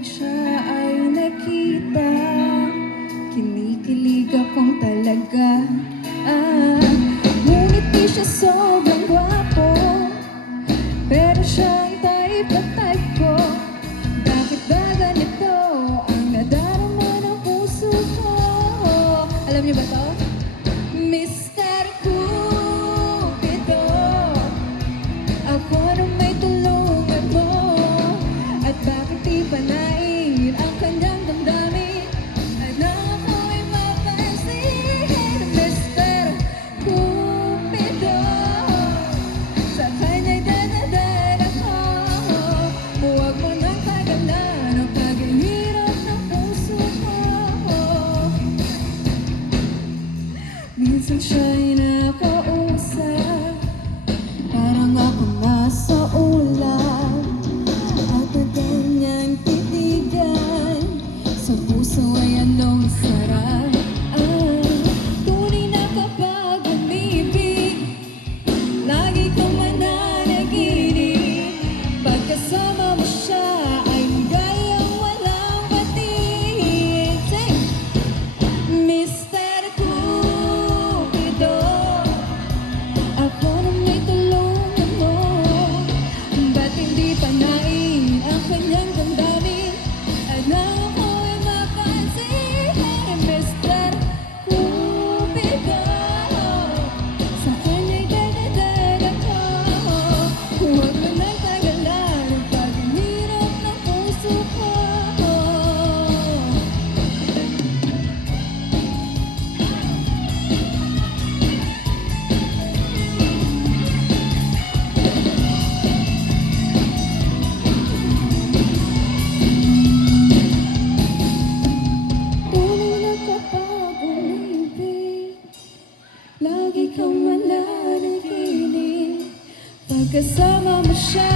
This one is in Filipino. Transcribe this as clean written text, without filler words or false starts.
kapag siya ay nakita, kinikilig akong talaga. Ngunit di siya sobrang gwapo, pero siya ang type na type ko. Bakit ba ganito ang nadarama ng puso ko? Alam niyo ba to? Mr. Cupido, ako nung may tulungan mo. At bakit di panain ang kanyang damdamin? At nang ako'y mapansin, Mr. Cupido, sa kanya'y dadadala ko. Huwag mo nang tagalan ang paghihirap ng puso ko. Minsan siya'y nakausap, parang ako nasa ulap. At ang kanyang titigan sa puso ay anong sarap. Tunay na kapag umibig, lagi kang mananaginip. Pagkasama mo siya ay gayang walang batiin. Mr. Cupido, ako nung may tulungan mo. Ba't hindi panain ang kanyang damdamin? At nang ako'y mapansin, Mr. Cupido, sa kanya'y dadadala ko. Huwag mo nang tagalan ang paghihirap ng puso ko. Tunay na kapag umibig, lagi kang mananaginip. Pagkasama mo siya